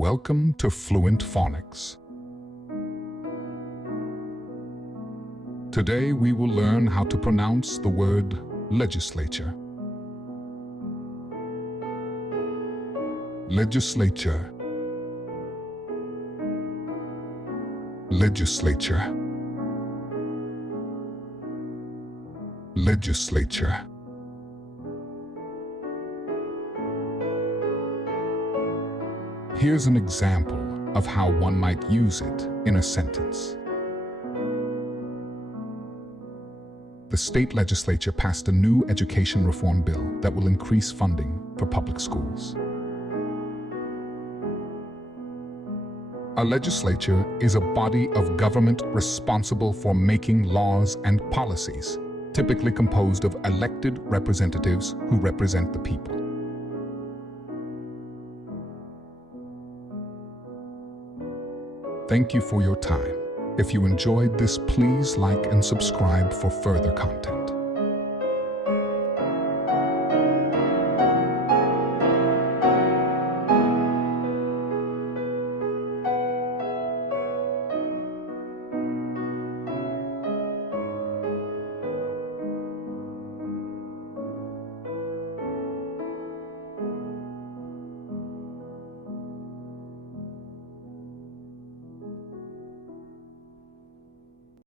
Welcome to Fluent Phonics. Today we will learn how to pronounce the word legislature. Legislature. Legislature. Legislature. Here's an example of how one might use it in a sentence. The state legislature passed a new education reform bill that will increase funding for public schools. A legislature is a body of government responsible for making laws and policies, typically composed of elected representatives who represent the people. Thank you for your time. If you enjoyed this, please like and subscribe for further content.